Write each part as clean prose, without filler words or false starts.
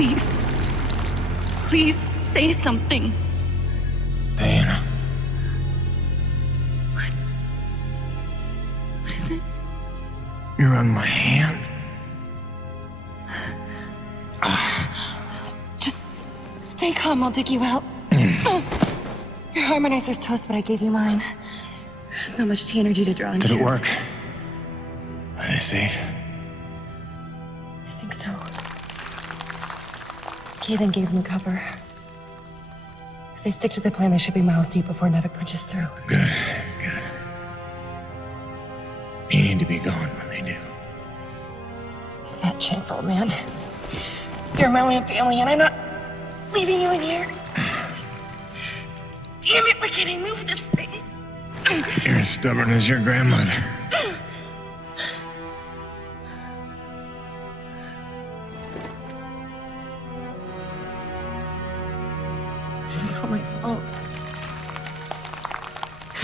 Please. Please, say something. Diana. What is it? You're on my hand. Just stay calm, I'll dig you out. Your harmonizer's toast, but I gave you mine. There's not much T energy to draw in Did here. it work? Are they safe? I think so. E.D.N gave them cover. If they stick to the plan, they should be miles deep before NEVEC punches through. Good, good. You need to be gone when they do. Fat chance, old man. You're my only family, and I'm not leaving you in here. Damn it, why can't I move this thing? You're as stubborn as your grandmother. This is all my fault.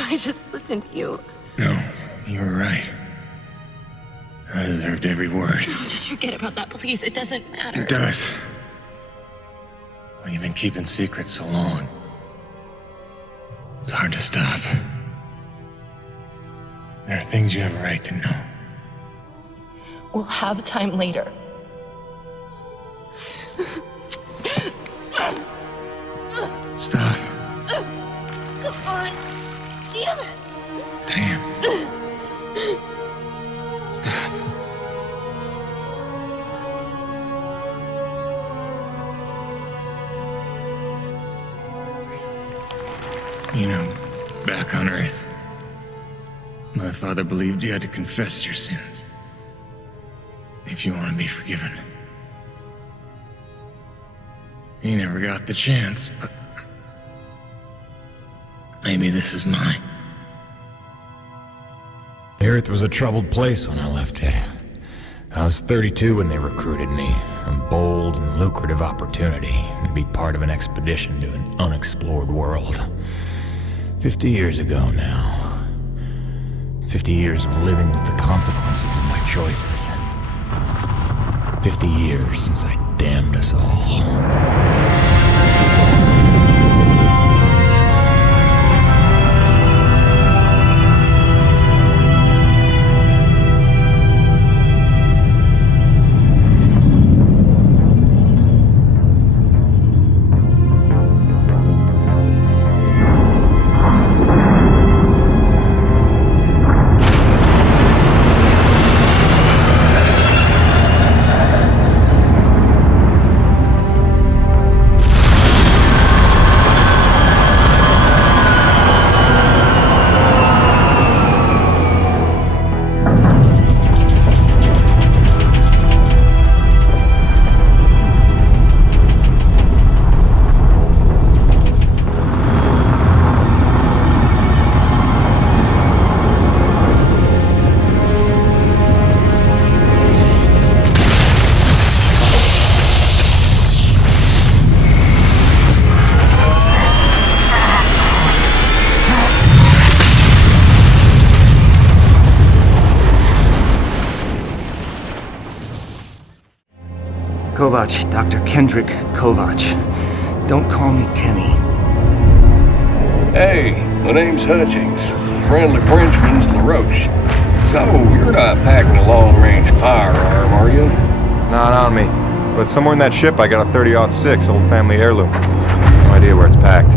I just listened to you. No, you were right. I deserved every word. No, just forget about that, please. It doesn't matter. It does. When you've been keeping secrets so long, it's hard to stop. There are things you have a right to know. We'll have time later. Stop. Come on. Damn it. Damn. Stop. You know, back on Earth, my father believed you had to confess your sins if you want to be forgiven. He never got the chance, but maybe this is mine. The Earth was a troubled place when I left it. I was 32 when they recruited me. A bold and lucrative opportunity to be part of an expedition to an unexplored world. 50 years ago now. 50 years of living with the consequences of my choices. 50 years since I damned us all. Kovac, Dr. Kendrick Kovac. Don't call me Kenny. Hey, my name's Hutchings. Friendly Frenchman's LaRoche. So, you're not packing a long-range firearm, are you? Not on me. But somewhere in that ship I got a 30-06, old family heirloom. No idea where it's packed.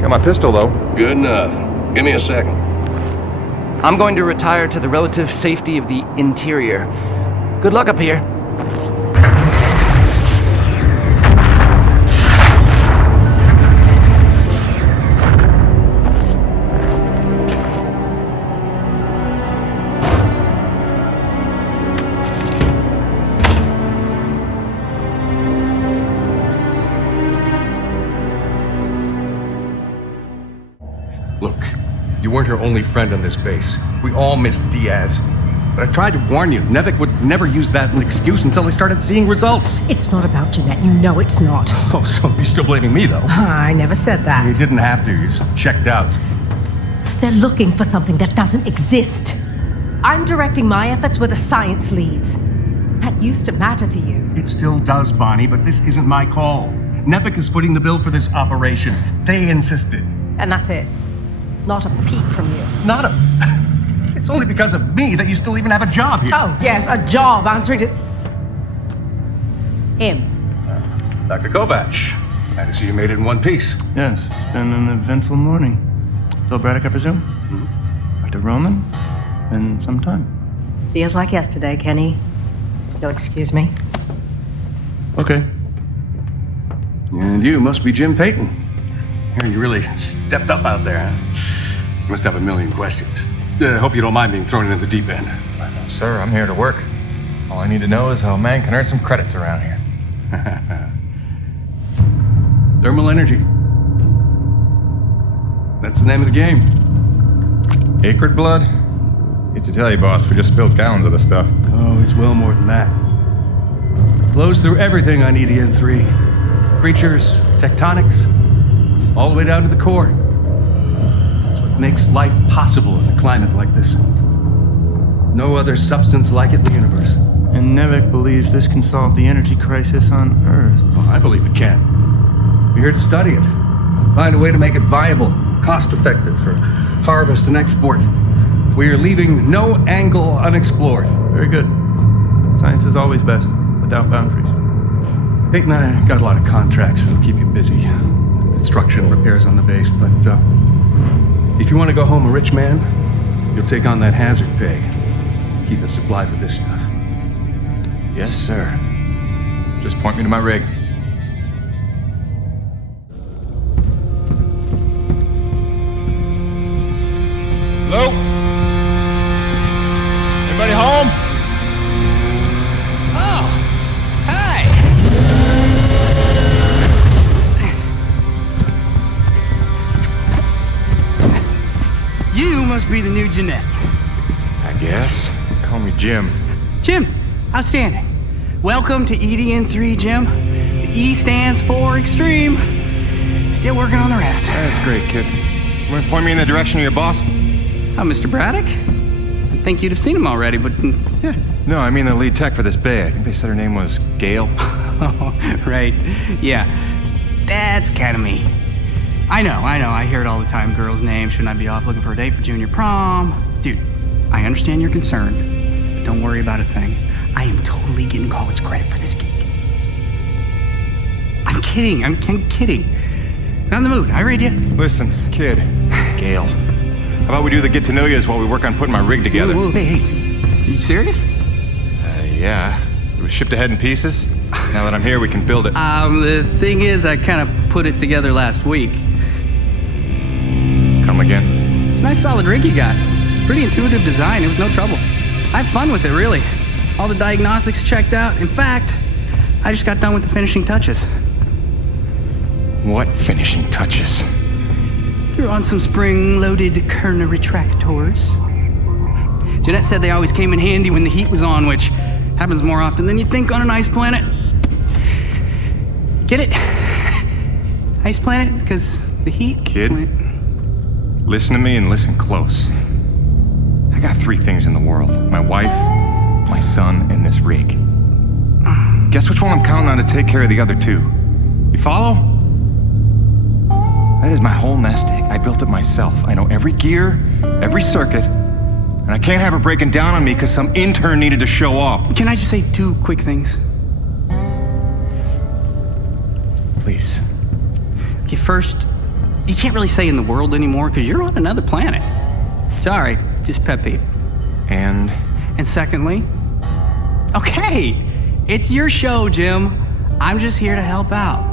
Got my pistol, though. Good enough. Give me a second. I'm going to retire to the relative safety of the interior. Good luck up here. Look, you weren't her only friend on this base. We all miss Diaz. But I tried to warn you, NEVEC would never use that as an excuse until they started seeing results. It's not about Jeanette. You know it's not. Oh, so you're still blaming me, though? I never said that. You didn't have to. You just checked out. They're looking for something that doesn't exist. I'm directing my efforts where the science leads. That used to matter to you. It still does, Bonnie, but this isn't my call. NEVEC is footing the bill for this operation. They insisted. And that's it. Not a peep from you. Not a... It's only because of me that you still even have a job here. Oh, yes, a job answering to... him. Dr. Kovac, glad to see you made it in one piece. Yes, it's been an eventful morning. Phil Braddock, I presume? Mm-hmm. Dr. Roman? Been some time. Feels like yesterday, Kenny. You'll excuse me. Okay. And you must be Jim Peyton. Hearing you really stepped up out there, huh? You must have a million questions. Hope you don't mind being thrown into the deep end. Sir, I'm here to work. All I need to know is how a man can earn some credits around here. Thermal energy. That's the name of the game. Akrid blood? Hate to tell you, boss, we just spilled gallons of the stuff. Oh, it's well more than that. Flows through everything on E.D.N. Creatures, tectonics, all the way down to the core. It's what makes life possible in a climate like this. No other substance like it in the universe. And NEVEC believes this can solve the energy crisis on Earth. Oh, I believe it can. We're here to study it. Find a way to make it viable, cost-effective for harvest and export. We are leaving no angle unexplored. Very good. Science is always best, without boundaries. Peyton and I got a lot of contracts that'll keep you busy. Construction, repairs on the base, but if you want to go home a rich man, you'll take on that hazard pay. Keep us supplied with this stuff. Yes, sir. Just point me to my rig. Hello? Anybody home? Oh, hi. You must be the new Jeanette. I guess. Call me Jim. Jim, outstanding. Welcome to E.D.N. 3, Jim. The E stands for extreme. Still working on the rest. That's great, kid. You want to point me in the direction of your boss? Oh, Mr. Braddock? I think you'd have seen him already, but yeah. No, I mean the lead tech for this bay. I think they said her name was Gail. Oh, right. Yeah. That's kind of me. I know. I hear it all the time. Girl's name. Shouldn't I be off looking for a date for junior prom? Dude, I understand you're concerned. Don't worry about a thing. I am totally getting college credit for this gig. I'm kidding. I'm kidding. Not in the mood. I read you. Listen, kid. Gail. How about we do the get-to-know-yous while we work on putting my rig together? Whoa, hey. Are you serious? Yeah. It was shipped ahead in pieces. Now that I'm here, we can build it. The thing is, I kind of put it together last week. Come again? It's a nice solid rig you got. Pretty intuitive design. It was no trouble. I had fun with it, really. All the diagnostics checked out. In fact, I just got done with the finishing touches. What finishing touches? Threw on some spring-loaded Kerner retractors. Jeanette said they always came in handy when the heat was on, which happens more often than you think on an ice planet. Get it? Ice planet? Because the heat... Kid, listen to me and listen close. I got 3 things in the world. My wife, my son, and this rig. Guess which one I'm counting on to take care of the other 2? You follow? That is my whole nest egg. I built it myself. I know every gear, every circuit, and I can't have her breaking down on me because some intern needed to show off. Can I just say 2 quick things? Please. Okay, first, you can't really say in the world anymore because you're on another planet. Sorry, just pet peeve. And secondly, okay, it's your show, Jim. I'm just here to help out.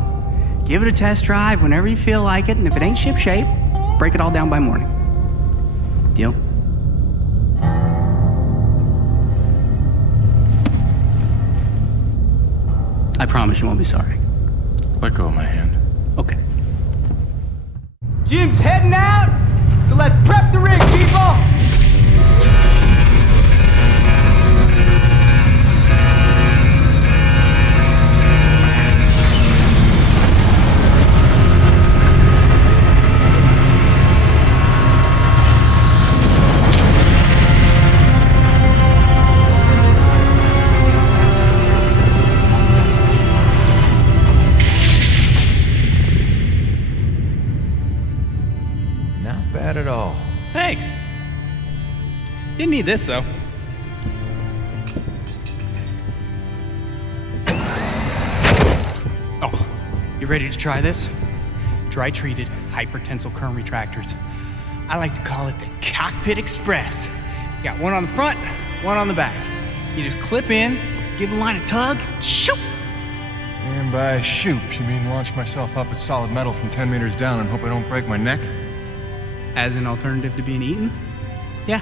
Give it a test drive whenever you feel like it, and if it ain't ship-shape, break it all down by morning. Deal? I promise you won't be sorry. let go of my hand. Okay. Jim's heading out, so let's prep the rig, people! Not bad at all. Thanks. Didn't need this, though. Oh, you ready to try this? Dry-treated hypertensile current retractors. I like to call it the Cockpit Express. You got one on the front, one on the back. You just clip in, give the line a tug, shoot! And by shoot, you mean launch myself up at solid metal from 10 meters down and hope I don't break my neck? As an alternative to being eaten? Yeah.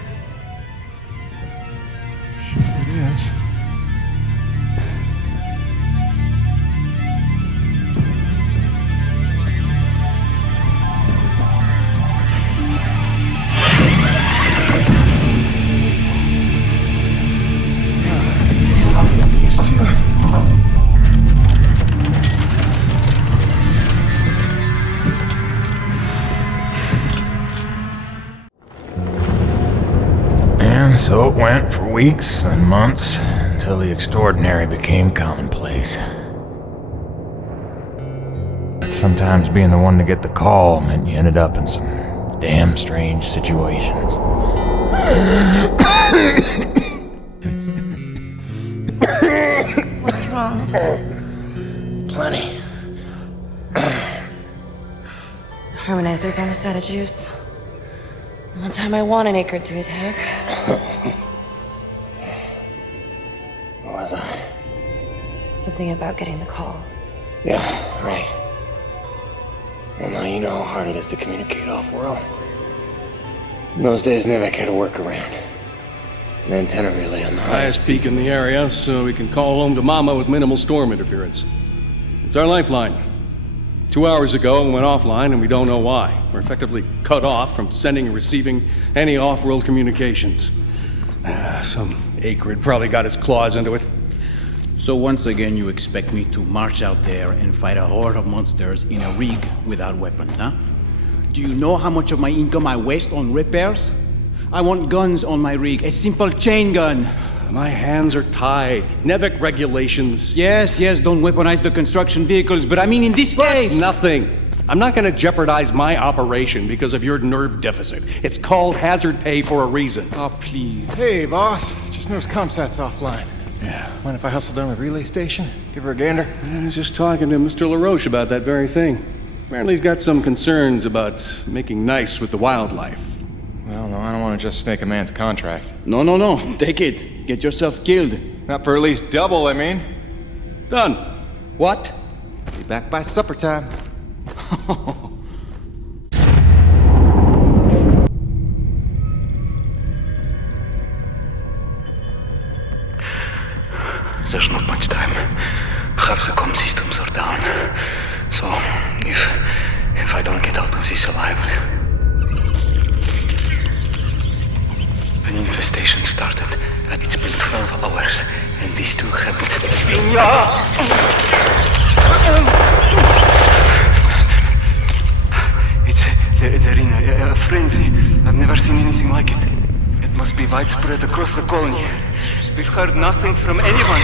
Sure it is. And so it went for weeks and months until the extraordinary became commonplace. Sometimes being the one to get the call meant you ended up in some damn strange situations. What's wrong? Plenty. Harmonizers on a set of juice. The one time I want an Akrid to attack. What was I? Something about getting the call. Yeah, right. Well, now you know how hard it is to communicate off-world. In those days, NEVEC had a workaround. An antenna relay on the Highest peak in the area, so we can call home to Mama with minimal storm interference. It's our lifeline. 2 hours ago, it went offline, and we don't know why. We're effectively cut off from sending and receiving any off-world communications. Some Akrid probably got his claws into it. So once again, you expect me to march out there and fight a horde of monsters in a rig without weapons, huh? Do you know how much of my income I waste on repairs? I want guns on my rig, a simple chain gun. My hands are tied. NEVEC regulations. Yes, don't weaponize the construction vehicles, but I mean in this case... Nothing. I'm not going to jeopardize my operation because of your nerve deficit. It's called hazard pay for a reason. Oh, please. Hey, boss. Just noticed ComSat's offline. Yeah. Mind if I hustle down to the relay station? Give her a gander? I was just talking to Mr. LaRoche about that very thing. Apparently he's got some concerns about making nice with the wildlife. Well, no, I don't want to just snake a man's contract. No. Take it. Get yourself killed. Not for at least double, I mean. Done. What? Be back by supper time. There's not much time. Half the comm systems are down. So, if I don't get out of this alive... An infestation started, and it's been 12 hours, and these two haven't... They're in a frenzy. I've never seen anything like it. It must be widespread across the colony. We've heard nothing from anyone.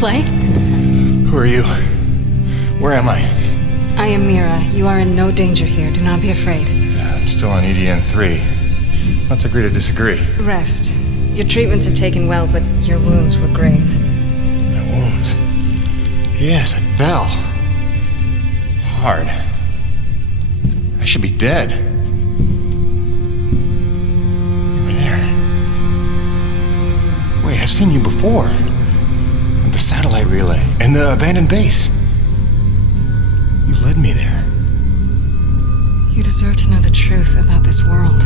play? Who are you? Where am I? I am Mira. You are in no danger here. Do not be afraid. I'm still on E.D.N. 3. Let's agree to disagree. Rest. Your treatments have taken well, but your wounds were grave. My wounds? Yes, I fell. Hard. I should be dead. You were there. Wait, I've seen you before. At the satellite relay and the abandoned base. You led me there. You deserve to know the truth about this world.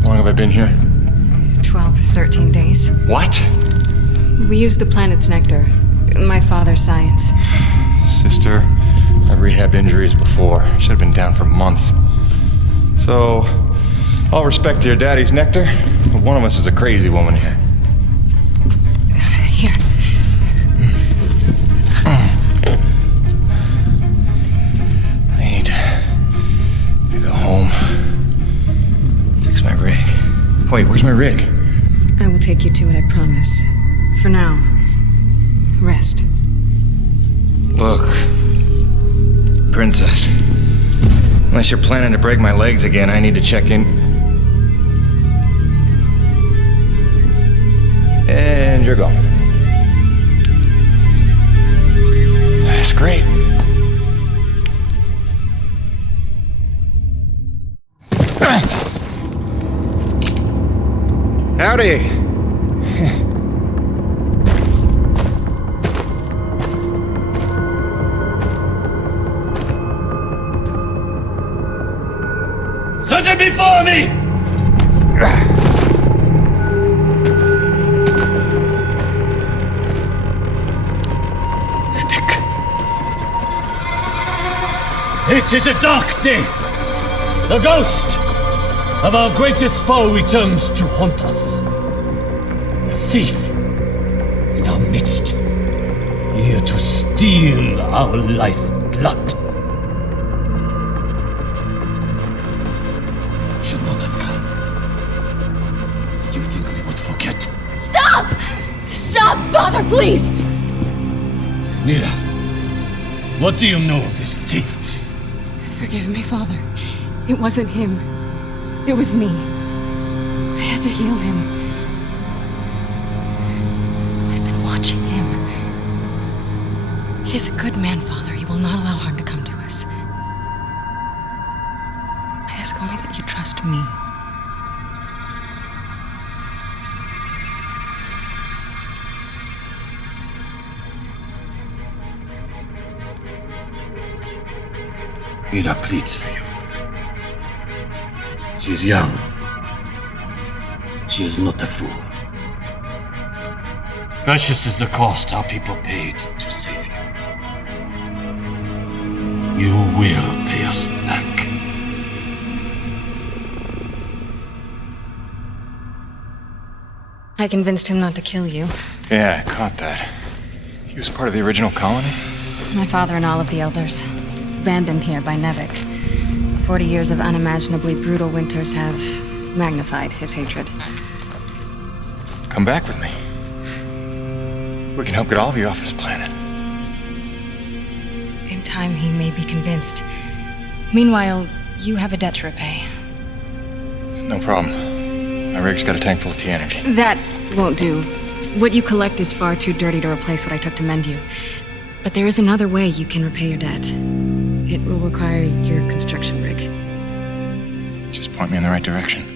How long have I been here? 12 or 13 days. What? We used the planet's nectar. My father's science. Sister, I've rehabbed injuries before. Should have been down for months. So, all respect to your daddy's nectar, but one of us is a crazy woman here. Here. I need to go home. Fix my rig. Wait, where's my rig? I will take you to it, I promise. For now, rest. Look, Princess. Unless you're planning to break my legs again, I need to check in. And you're gone. That's great. Howdy. Set it before me! It is a dark day. The ghost of our greatest foe returns to haunt us. A thief in our midst, here to steal our lifeblood. Should not have come. Did you think we would forget? Stop! Stop, Father, please! Mira, what do you know of this thief? Forgive me, Father. It wasn't him. It was me. I had to heal him. I've been watching him. He is a good man, Father. He will not allow harm to come to us. I ask only that you trust me. Mira pleads for you. She is young. She is not a fool. Precious is the cost our people paid to save you. You will pay us back. I convinced him not to kill you. Yeah, I caught that. He was part of the original colony? My father and all of the elders. Abandoned here by NEVEC. 40 years of unimaginably brutal winters have magnified his hatred. Come back with me. We can help get all of you off this planet. In time, he may be convinced. Meanwhile, you have a debt to repay. No problem. My rig's got a tank full of T energy. That won't do. What you collect is far too dirty to replace what I took to mend you. But there is another way you can repay your debt. It will require your construction rig. Just point me in the right direction.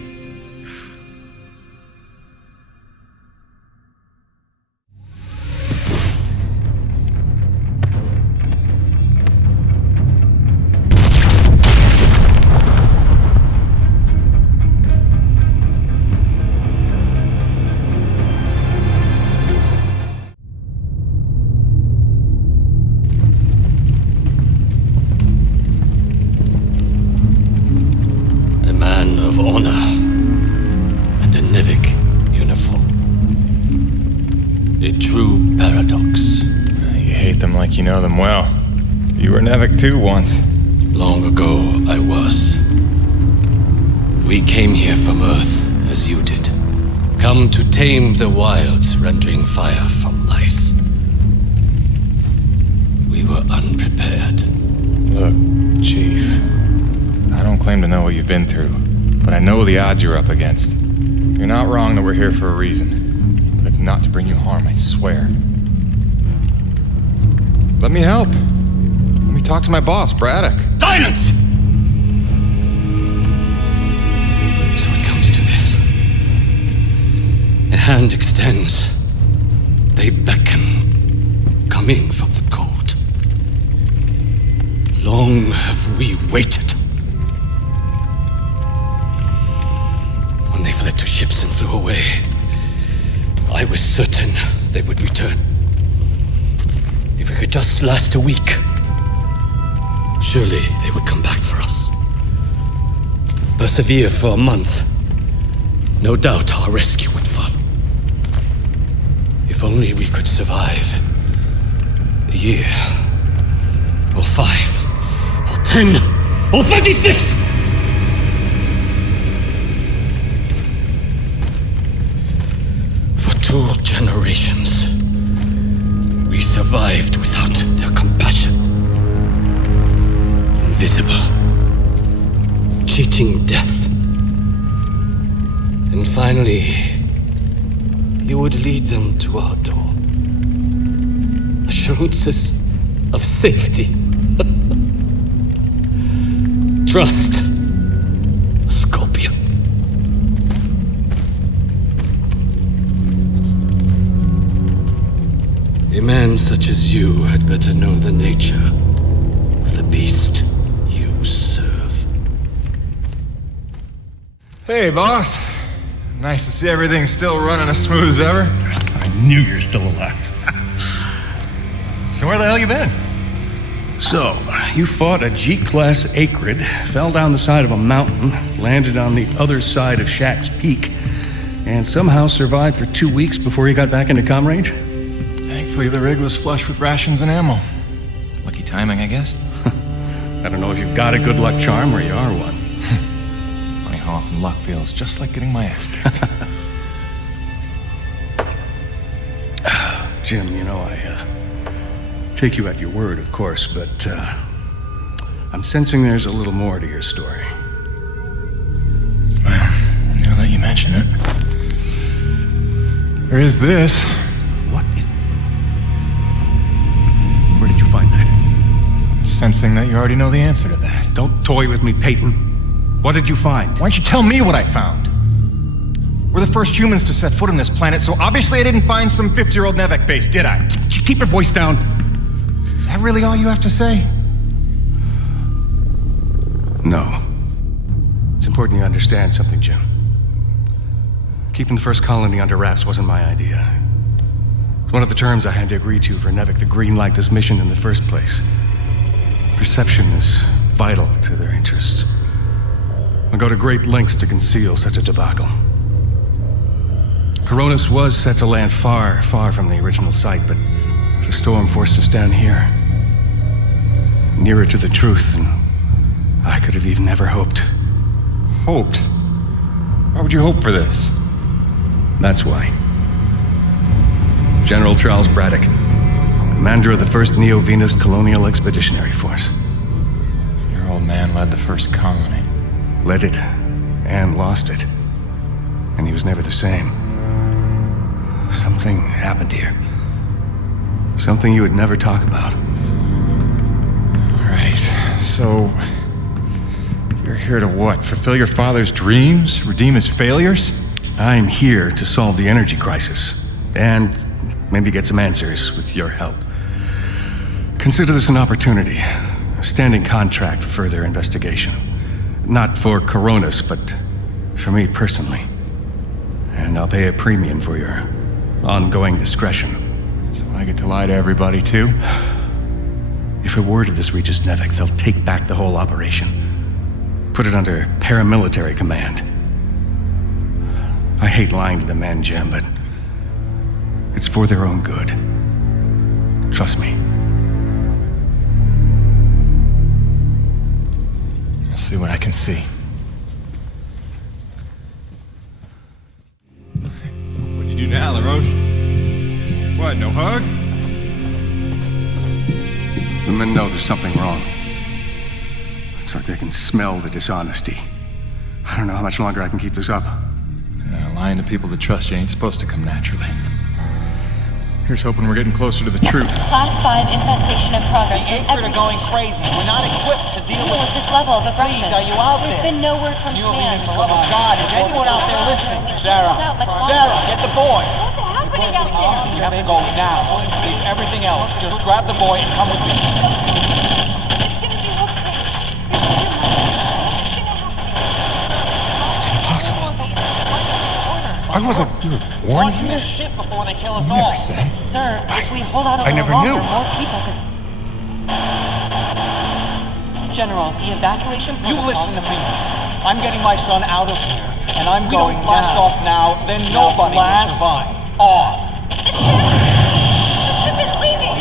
You know them well. You were NEVEC too once. Long ago, I was. We came here from Earth, as you did. Come to tame the wilds, rendering fire from ice. We were unprepared. Look, Chief, I don't claim to know what you've been through, but I know the odds you're up against. You're not wrong that we're here for a reason, but it's not to bring you harm, I swear. Let me help. Let me talk to my boss, Braddock. Silence! So it comes to this. A hand extends. They beckon. Come in from the cold. Long have we waited. When they fled to ships and flew away, I was certain they would return. If we could just last a week, surely they would come back for us. Persevere for a month. No doubt our rescue would follow. If only we could survive a year, or 5, or 10, or 36! For 2 generations, we survived without their compassion. Invisible, cheating death. And finally, you would lead them to our door. Assurances of safety. Trust. A scorpion. A man such as you had better know the nature of the beast you serve. Hey, boss. Nice to see everything still running as smooth as ever. I knew you were still alive. So where the hell you been? So, you fought a G-class Akrid, fell down the side of a mountain, landed on the other side of Shack's Peak, and somehow survived for 2 weeks before you got back into comm range? Thankfully, the rig was flush with rations and ammo. Lucky timing, I guess. I don't know if you've got a good luck charm or you are one. Funny how often luck feels just like getting my ass kicked. Jim, you know, I take you at your word, of course, but I'm sensing there's a little more to your story. Well, now that you mention it, there is this. What is... Where did you find that? I'm sensing that you already know the answer to that. Don't toy with me, Peyton. What did you find? Why don't you tell me what I found? We're the first humans to set foot on this planet, so obviously I didn't find some 50-year-old NEVEC base, did I? Keep your voice down. Is that really all you have to say? No. It's important you understand something, Jim. Keeping the first colony under wraps wasn't my idea. It's one of the terms I had to agree to for NEVEC to greenlight this mission in the first place. Perception is vital to their interests. I'll go to great lengths to conceal such a debacle. Coronis was set to land far, far from the original site, but the storm forced us down here. Nearer to the truth than I could have even ever hoped. Hoped? Why would you hope for this? That's why. General Charles Braddock, commander of the 1st Neo-Venus Colonial Expeditionary Force. Your old man led the first colony. Led it, and lost it. And he was never the same. Something happened here. Something you would never talk about. Right, so... you're here to what? Fulfill your father's dreams? Redeem his failures? I'm here to solve the energy crisis. And maybe get some answers with your help. Consider this an opportunity. A standing contract for further investigation. Not for Coronis, but for me personally. And I'll pay a premium for your ongoing discretion. So I get to lie to everybody, too? If a word of this reaches NEVEC, they'll take back the whole operation. Put it under paramilitary command. I hate lying to the men, Jim, but it's for their own good. Trust me. I'll see what I can see. now, LaRoche? What, no hug? The men know there's something wrong. It's like they can smell the dishonesty. I don't know how much longer I can keep this up. Lying to people that trust you ain't supposed to come naturally. Here's hoping we're getting closer to the truth. Class 5 infestation in progress. The Akrid are going crazy. We're not equipped to deal with this level of aggression. Please, are you out there? There's been no word from command. For the love of God, is anyone out there listening? Sarah, get the boy. What's happening out there? You have to go now. Leave everything else. Just grab the boy and come with me. It's gonna be okay. It's impossible. I wasn't born here. This ship before they kill us You all. never said. Sir, if we hold out a I little never longer, knew. more people could... General, the evacuation You protocol... listen to me. I'm getting my son out of here, and I'm going don't blast now. off now, then nobody will survive. Off. The ship is leaving!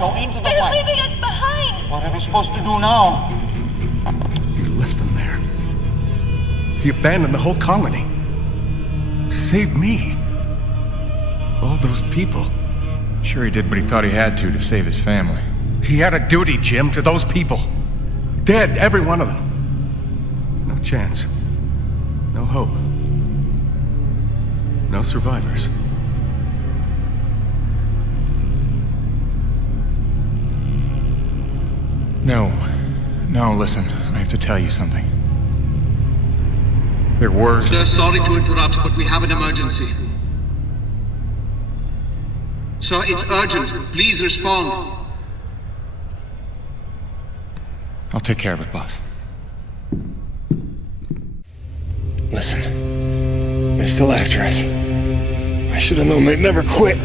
Go into the They're fight. leaving us behind! What are we supposed to do now? You left them there. He abandoned the whole colony. Saved me. All those people. Sure he did what he thought he had to save his family. He had a duty, Jim, to those people. Dead, every one of them. No chance. No hope. No survivors. No, listen, I have to tell you something. There were... Sir, sorry to interrupt, but we have an emergency. Sir, it's urgent. Please respond. I'll take care of it, boss. Listen, they're still after us. I should have known they'd never quit.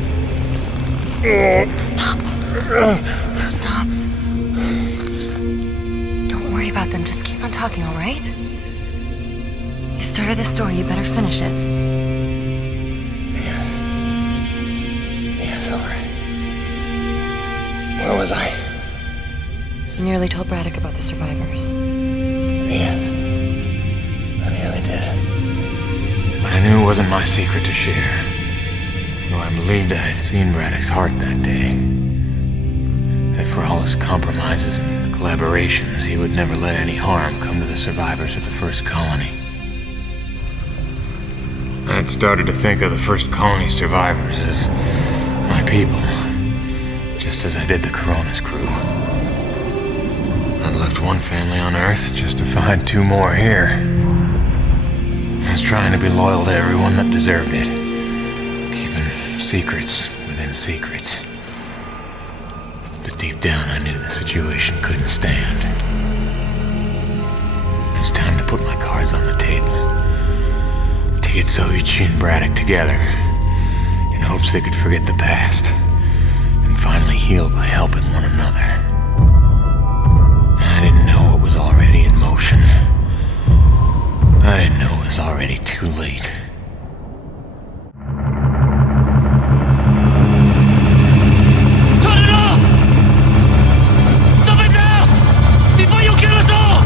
Stop. Stop. Don't worry about them. Just keep on talking, all right? You started the story. You better finish it. Yes, all right. Where was I? You nearly told Braddock about the survivors. Yes. I nearly did. But I knew it wasn't my secret to share. Though I believed I'd seen Braddock's heart that day. That for all his compromises and collaborations, he would never let any harm come to the survivors of the first colony. I'd started to think of the first colony survivors as my people, just as I did the Coronis crew. I'd left one family on Earth just to find two more here. I was trying to be loyal to everyone that deserved it, keeping secrets within secrets. But deep down, I knew the situation couldn't stand. It was time to put my cards on the table. To get Soichi and Braddock together, in hopes they could forget the past, and finally heal by helping one another. I didn't know it was already in motion. I didn't know it was already too late. Cut it off! Stop it now! Before you kill us all!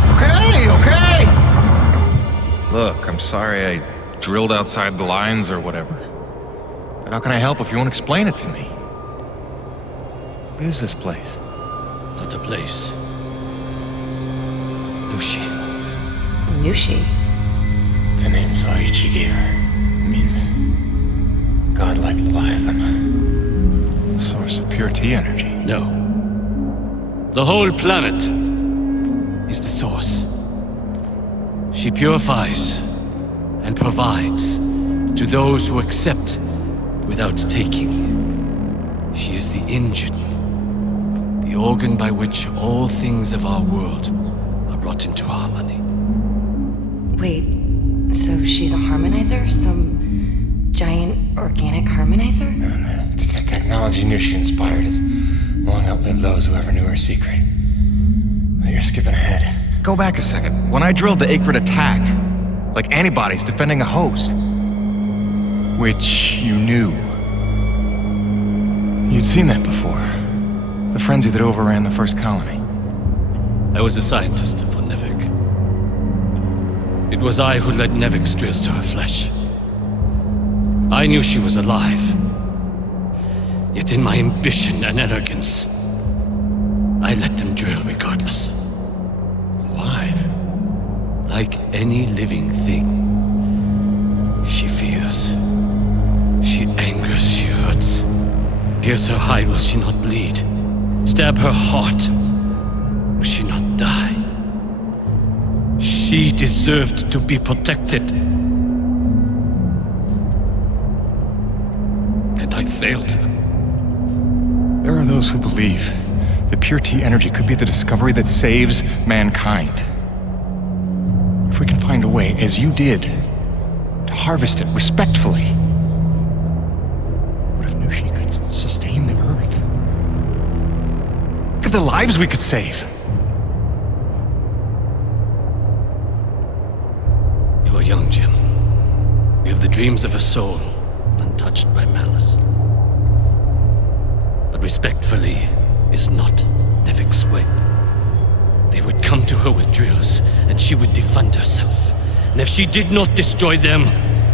Okay! Look, I'm sorry I drilled outside the lines or whatever. But how can I help if you won't explain it to me? What is this place? Not a place. Nushi. Nushi? It's a name Soichi gave her. It means godlike Leviathan. Source of pure T energy. No. The whole planet is the source. She purifies and provides to those who accept without taking. She is the engine, the organ by which all things of our world are brought into harmony. Wait, so she's a harmonizer? Some giant organic harmonizer? It's the technology Nushi inspired has long outlived those who ever knew her secret. But you're skipping ahead. Go back a second. When I drilled, the Akrid attacked. Like antibodies defending a host. Which you knew. You'd seen that before. The frenzy that overran the first colony. I was a scientist for NEVEC. It was I who led NEVEC straight to her flesh. I knew she was alive. Yet in my ambition and arrogance, I let them drill regardless. Alive? Like any living thing. She fears. She angers, she hurts. Pierce her hide, will she not bleed? Stab her heart, will she not die? She deserved to be protected. And I failed her. There are those who believe that pure T energy could be the discovery that saves mankind. If we can find a way, as you did, to harvest it respectfully, what if Nushi could sustain the Earth? Look at the lives we could save. You are young, Jim. You have the dreams of a soul, untouched by malice. But respectfully is not NEVEC's way. They would come to her with drills, and she would defend herself. And if she did not destroy them,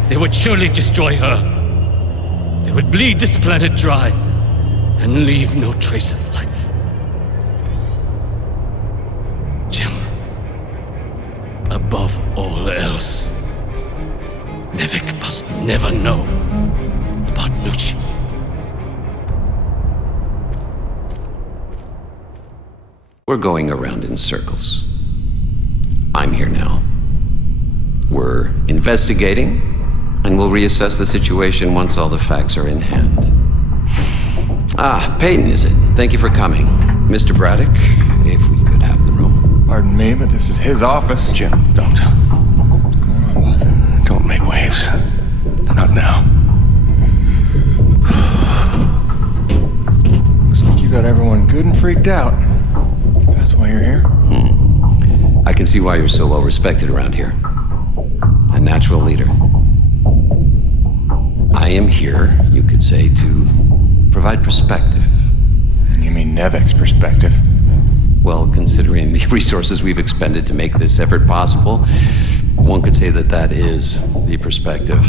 they would surely destroy her. They would bleed this planet dry, and leave no trace of life. Jim, above all else, NEVEC must never know about Nushi. We're going around in circles. I'm here now. We're investigating, and we'll reassess the situation once all the facts are in hand. Ah, Peyton, is it? Thank you for coming. Mr. Braddock, if we could have the room. Pardon me, but this is his office. Jim, don't. What's going on, Buzz? Don't make waves. Not now. Looks like you got everyone good and freaked out. That's why you're here? I can see why you're so well respected around here. A natural leader. I am here, you could say, to provide perspective. You mean NEVEC's perspective? Well, considering the resources we've expended to make this effort possible, one could say that that is the perspective.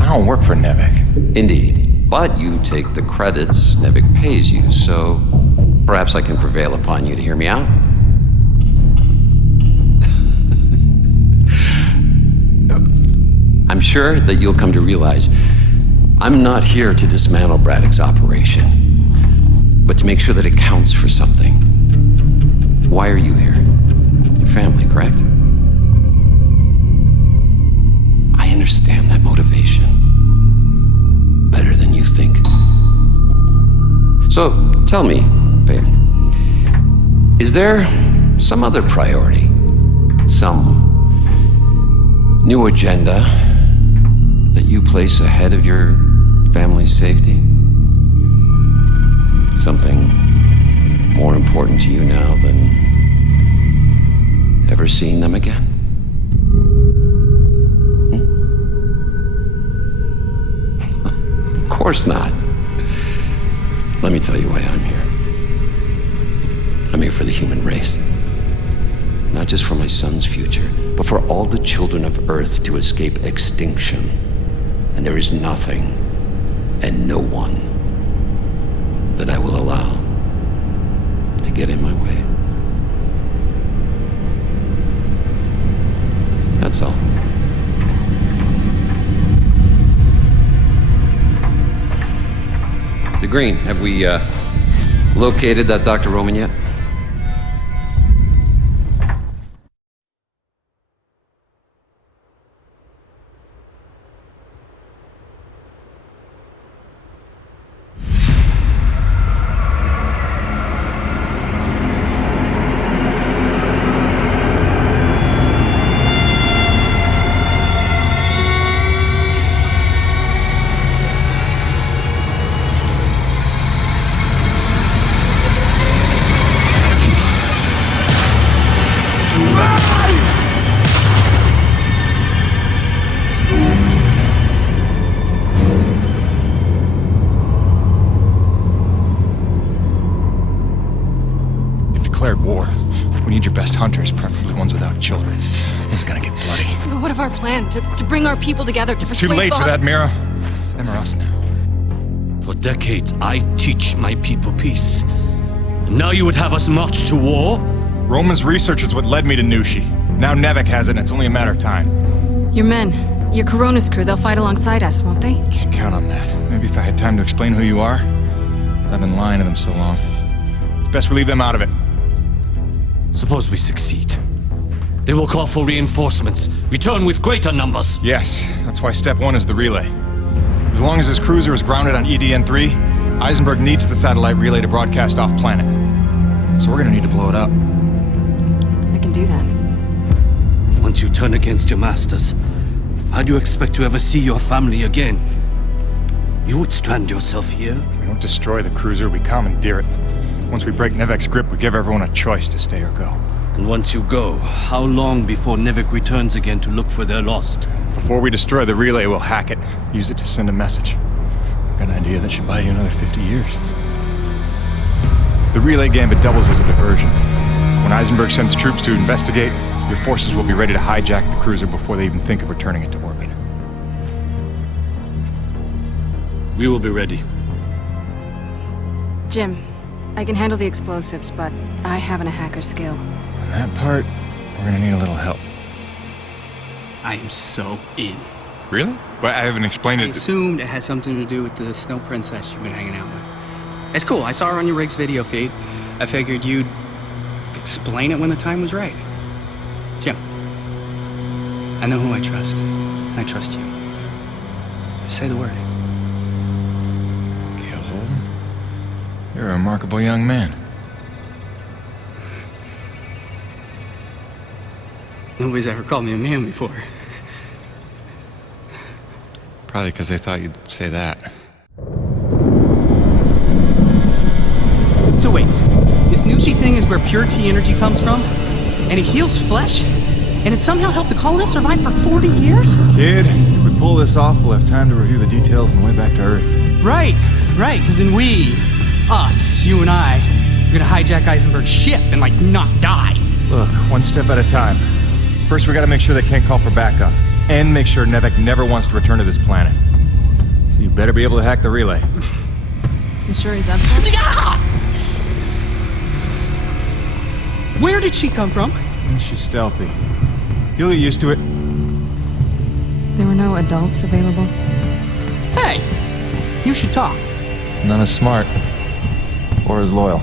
I don't work for NEVEC. Indeed. But you take the credits NEVEC pays you, so perhaps I can prevail upon you to hear me out. I'm sure that you'll come to realize I'm not here to dismantle Braddock's operation, but to make sure that it counts for something. Why are you here? Your family, correct? I understand that motivation better than you think. So, tell me, Peyton, is there some other priority? Some new agenda that you place ahead of your family's safety? Something more important to you now than ever seeing them again? Of course not. Let me tell you why I'm here. I'm here for the human race. Not just for my son's future, but for all the children of Earth to escape extinction. And there is nothing and no one that I will allow to get in my way. That's all. The Green, have we located that Dr. Roman yet? War. We need your best hunters, preferably ones without children. This is gonna get bloody. But what of our plan? To bring our people together, to It's too persuade late for that, Mira. them or us now? For decades, I teach my people peace. And now you would have us march to war? Roman's research is what led me to Nushi. Now NEVEC has it, and it's only a matter of time. Your men, your Coronis crew, they'll fight alongside us, won't they? Can't count on that. Maybe if I had time to explain who you are. But I've been lying to them so long. It's best we leave them out of it. Suppose we succeed. They will call for reinforcements. Return with greater numbers. Yes, that's why step one is the relay. As long as his cruiser is grounded on E.D.N. 3, Eisenberg needs the satellite relay to broadcast off planet. So we're gonna need to blow it up. I can do that. Once you turn against your masters, how do you expect to ever see your family again? You would strand yourself here? We don't destroy the cruiser, we commandeer it. Once we break NEVEC's grip, we give everyone a choice to stay or go. And once you go, how long before NEVEC returns again to look for their lost? Before we destroy the relay, we'll hack it, use it to send a message. Got an idea that should buy you another 50 years. The relay gambit doubles as a diversion. When Eisenberg sends troops to investigate, your forces will be ready to hijack the cruiser before they even think of returning it to orbit. We will be ready. Jim, I can handle the explosives, but I haven't a hacker's skill. On that part, we're gonna need a little help. I am so in. Really? But I haven't explained I it. assumed it had something to do with the snow princess you've been hanging out with. It's cool. I saw her on your rig's video feed. I figured you'd explain it when the time was right. Jim, I know who I trust. I trust you. Just say the word. Gail Holden? You're a remarkable young man. Nobody's ever called me a man before. Probably because they thought you'd say that. So wait, this Nushi thing is where pure T energy comes from? And it heals flesh? And it somehow helped the colonists survive for 40 years? Kid, if we pull this off, we'll have time to review the details on the way back to Earth. Right, because then us, you and I, are gonna hijack Eisenberg's ship and, not die. Look, one step at a time. First, we gotta make sure they can't call for backup. And make sure NEVEC never wants to return to this planet. So you better be able to hack the relay. You sure he's up for it? Where did she come from? She's stealthy. You'll get used to it. There were no adults available? Hey, you should talk. None as smart. Or as loyal.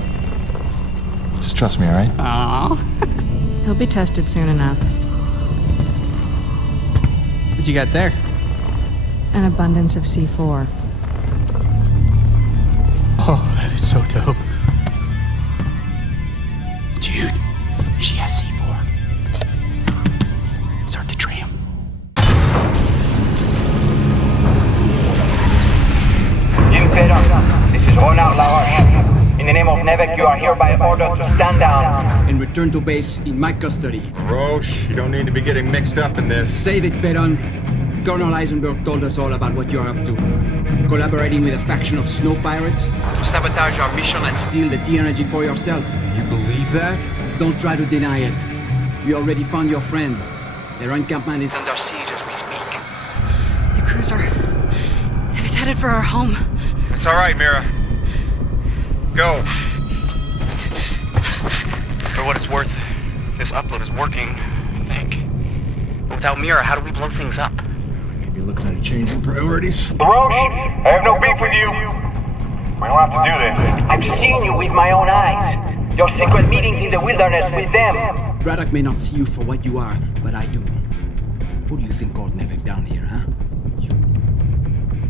Just trust me, alright? Aww. He'll be tested soon enough. What you got there? An abundance of C4. Oh, that is so dope. Dude, she has C4. Start the tram. Jim Peyton, this is Ronald Laroche. In the name of NEVEC, you are hereby ordered to stand down. And return to base in my custody. Roche, you don't need to be getting mixed up in this. Save it, Peyton. Colonel Eisenberg told us all about what you're up to. Collaborating with a faction of snow pirates to sabotage our mission and steal the T energy for yourself. You believe that? Don't try to deny it. We already found your friends. Their encampment is under siege as we speak. The cruiser. It's headed for our home. It's alright, Mira. Go. For what it's worth, this upload is working, I think. But without Mira, how do we blow things up? Maybe looking at a change in priorities. Roche, I have no beef with you. We don't have to do this. I've seen you with my own eyes. Your secret meetings in the wilderness with them. Braddock may not see you for what you are, but I do. Who do you think called NEVEC down here, huh?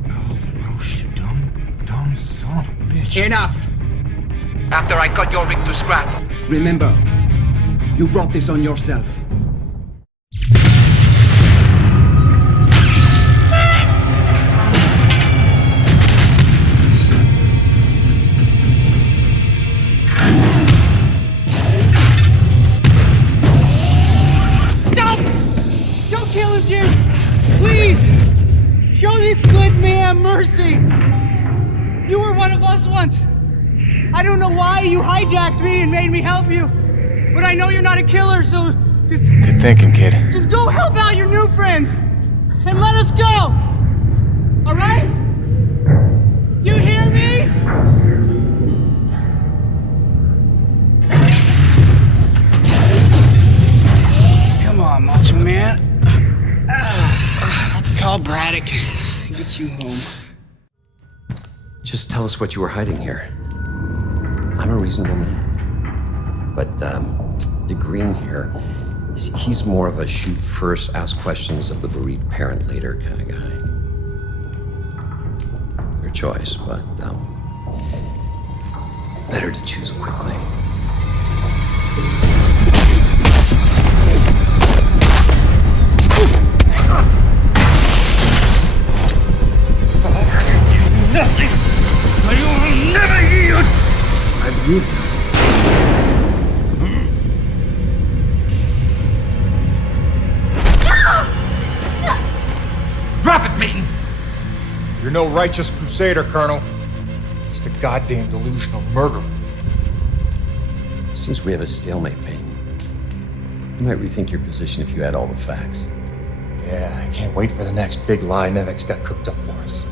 Oh, Roche, you dumb son of a bitch. Enough! After I cut your rig to scrap. Remember, you brought this on yourself. Stop! Don't kill him, Jim! Please! Show this good man mercy! You were one of us once! I don't know why you hijacked me and made me help you, but I know you're not a killer, so just... Good thinking, kid. Just go help out your new friends, and let us go! Alright? Oh, Braddock. Get you home. Just tell us what you were hiding here. I'm a reasonable man. But, the Green here, he's more of a shoot first, ask questions of the bereaved parent later kind of guy. Your choice, but, better to choose quickly. Nothing! But you will never yield! I believe you. Drop it, Peyton! You're no righteous crusader, Colonel. Just a goddamn delusional murderer. Seems we have a stalemate, Peyton. You might rethink your position if you had all the facts. Yeah, I can't wait for the next big lie NEVEC's got cooked up for us.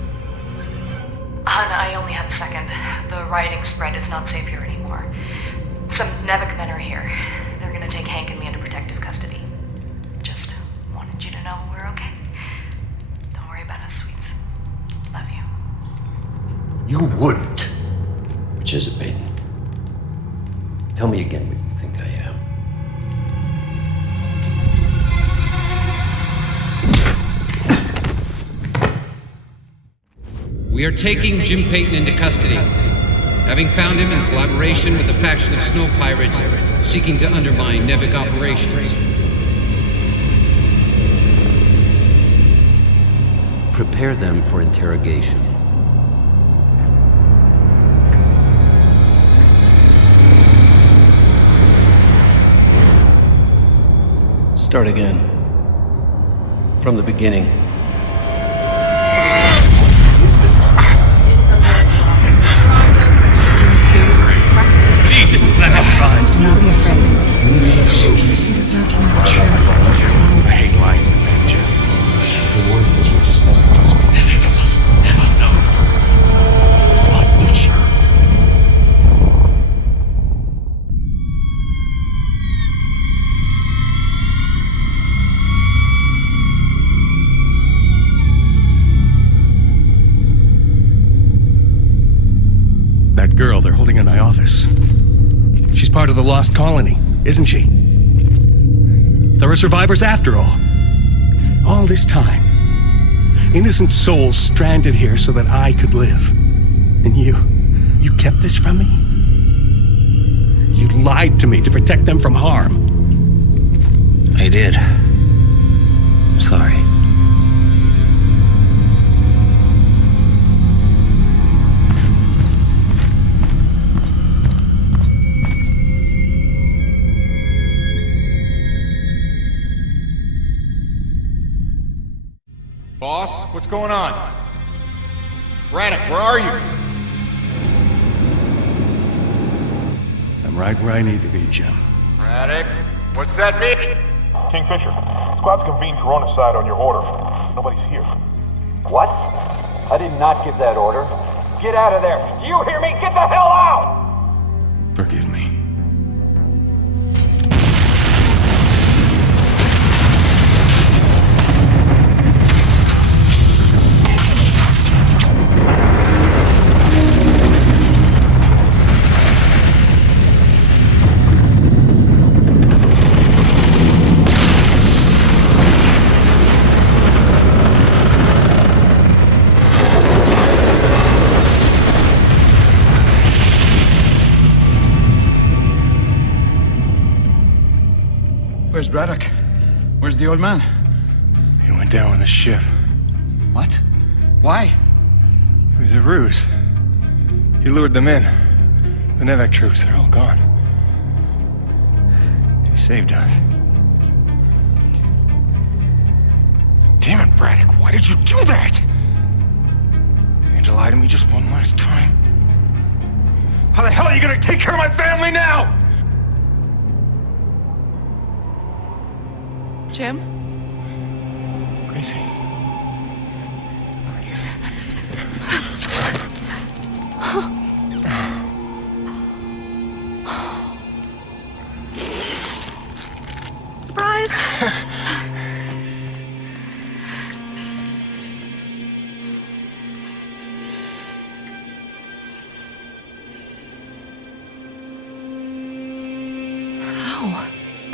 Hun, I only have a second. The rioting spread is not safe here anymore. Some NEVEC men are here. They're gonna take Hank and me into protective custody. Just wanted you to know we're okay. Don't worry about us, sweets. Love you. You wouldn't. Which is it, Peyton? Tell me again what you think I am. We are taking Jim Peyton into custody, having found him in collaboration with a faction of snow pirates seeking to undermine NEVEC operations. Prepare them for interrogation. Start again. From the beginning. Lead this planet rise. Do not be afraid. You deserve to know the truth. What's wrong? I hate lying to man, Jim. The words were just not trust me. Never know. What Nushi? That girl they're holding in my office. She's part of the lost colony, isn't she? There are survivors after all. All this time. Innocent souls stranded here so that I could live. And you kept this from me? You lied to me to protect them from harm. I did. I'm sorry. Boss, what's going on? Braddock, where are you? I'm right where I need to be, Jim. Braddock, what's that mean? Kingfisher, squad's convened Coronis side on your order. Nobody's here. What? I did not give that order. Get out of there. Do you hear me? Get the hell out! Forgive me. Where's Braddock? Where's the old man? He went down with the ship. What? Why? It was a ruse. He lured them in. The NEVEC troops, they're all gone. He saved us. Damn it, Braddock, why did you do that? You had to lie to me just one last time. How the hell are you gonna take care of my family now? Jim? Gracie. Bryce!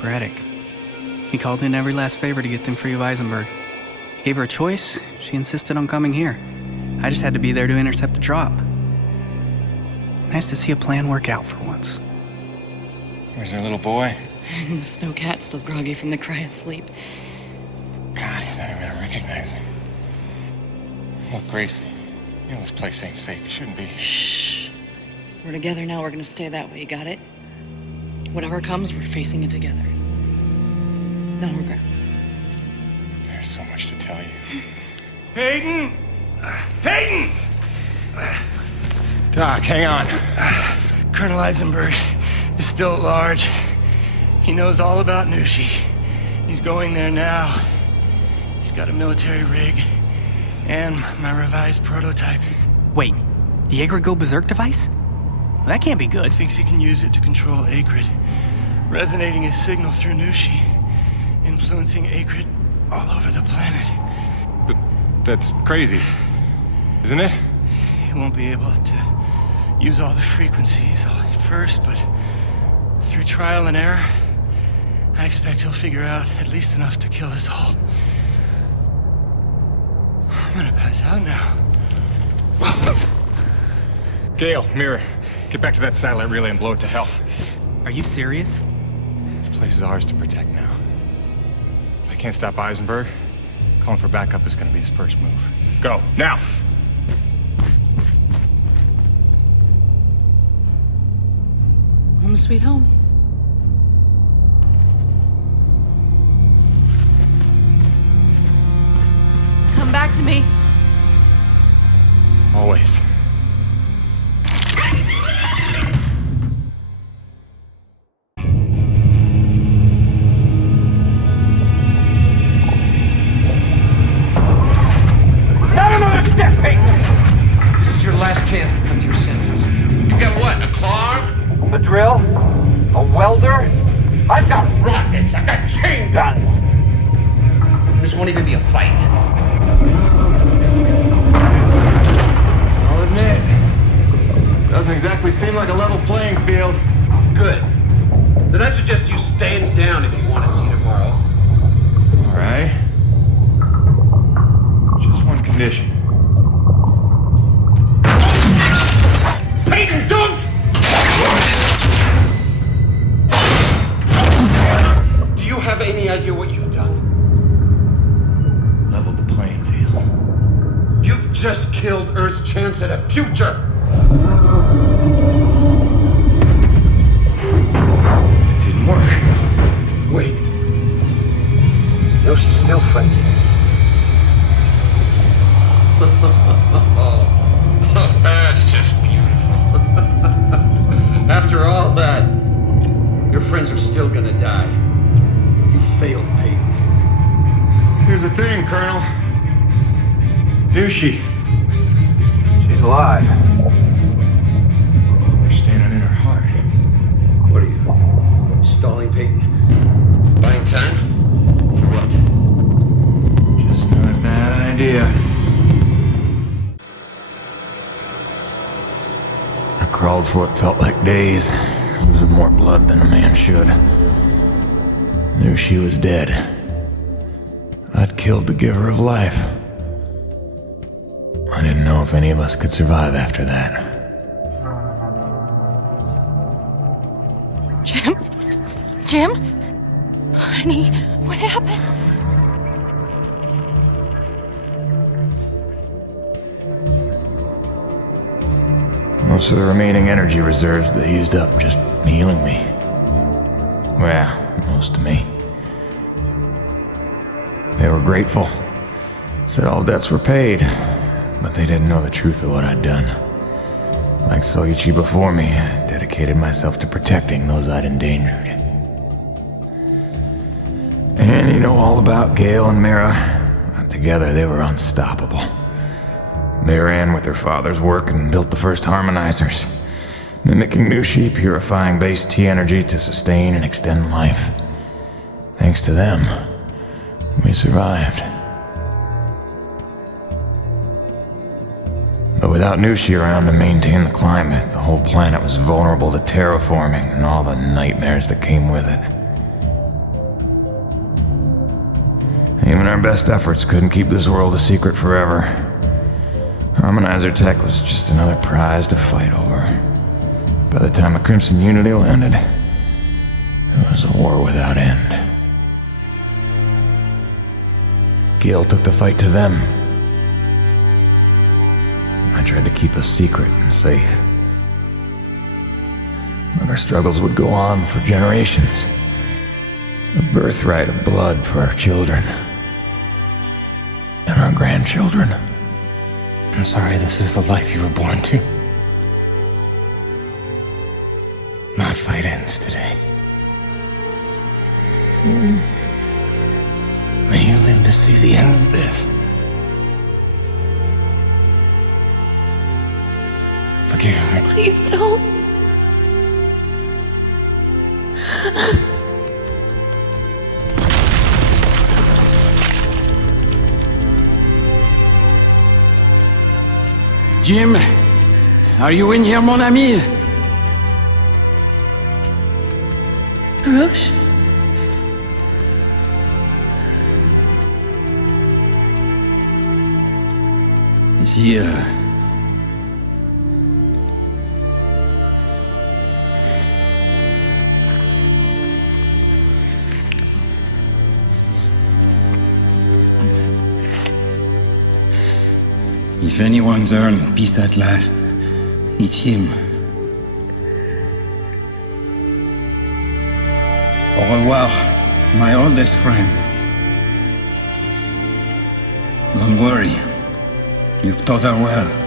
bureaucratic. He called in every last favor to get them free of Eisenberg. He gave her a choice. She insisted on coming here. I just had to be there to intercept the drop. Nice to see a plan work out for once. Where's our little boy? The snow cat's still groggy from the cry of sleep. God, he's not even gonna recognize me. Look, Gracie, you know this place ain't safe. You shouldn't be here. Shh. We're together now. We're gonna stay that way. You got it? Whatever comes, we're facing it together. No regrets. There's so much to tell you. Peyton! Peyton! Doc, hang on. Colonel Eisenberg is still at large. He knows all about Nushi. He's going there now. He's got a military rig and my revised prototype. Wait, the Akrid go berserk device? Well, that can't be good. He thinks he can use it to control Akrid, resonating his signal through Nushi, influencing Akrid all over the planet. But that's crazy, isn't it? He won't be able to use all the frequencies at first, but through trial and error, I expect he'll figure out at least enough to kill us all. I'm gonna pass out now. Gale, Mirror, get back to that satellite relay and blow it to hell. Are you serious? This place is ours to protect now. If I can't stop Eisenberg, calling for backup is gonna be his first move. Go, now! Home sweet home. Come back to me. Always. Not another step, Peyton! This is your last chance to come to your senses. You got what, a claw? A drill? A welder? I've got rockets! I've got chain guns! This won't even be a fight. I'll admit, this doesn't exactly seem like a level playing field. Good. Then I suggest you stand down if you want to see tomorrow. All right. Just one condition. Peyton, don't! Do you have any idea what you've done? Leveled the playing field. You've just killed Earth's chance at a future! It didn't work. Wait. Nushi's still frenzied. That's just beautiful. After all that, your friends are still gonna die. You failed, Peyton. Here's the thing, Colonel. Nushi. She's alive. We're standing in her heart. What are you, stalling, Peyton? Buying time? For what? Just not a bad idea. I crawled for what felt like days, losing more blood than a man should. Knew she was dead. I'd killed the giver of life. I didn't know if any of us could survive after that. Jim? Jim? Honey, what happened? Most of the remaining energy reserves they used up just healing me. Well, most of me. They were grateful. Said all debts were paid, but they didn't know the truth of what I'd done. Like Soichi before me, I dedicated myself to protecting those I'd endangered. And you know all about Gale and Mira. Together they were unstoppable. They ran with their father's work and built the first harmonizers, mimicking Nushi, purifying base T energy to sustain and extend life. Thanks to them, we survived. But without Nushi around to maintain the climate, the whole planet was vulnerable to terraforming and all the nightmares that came with it. Even our best efforts couldn't keep this world a secret forever. Harmonizer tech was just another prize to fight over. By the time a Crimson Unity landed, it was a war without end. Gil took the fight to them. I tried to keep us secret and safe. But our struggles would go on for generations. A birthright of blood for our children. And our grandchildren. I'm sorry this is the life you were born to. My fight ends today. May you live to see the end of this. Forgive me. Please don't. Jim, are you in here, mon ami? Roche? Is he, If anyone's earned peace at last, it's him. Au revoir, my oldest friend. Don't worry, you've taught her well.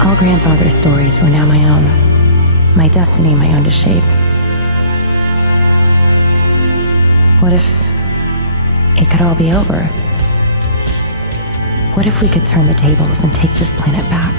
All grandfather's stories were now my own. My destiny, my own to shape. What if it could all be over? What if we could turn the tables and take this planet back?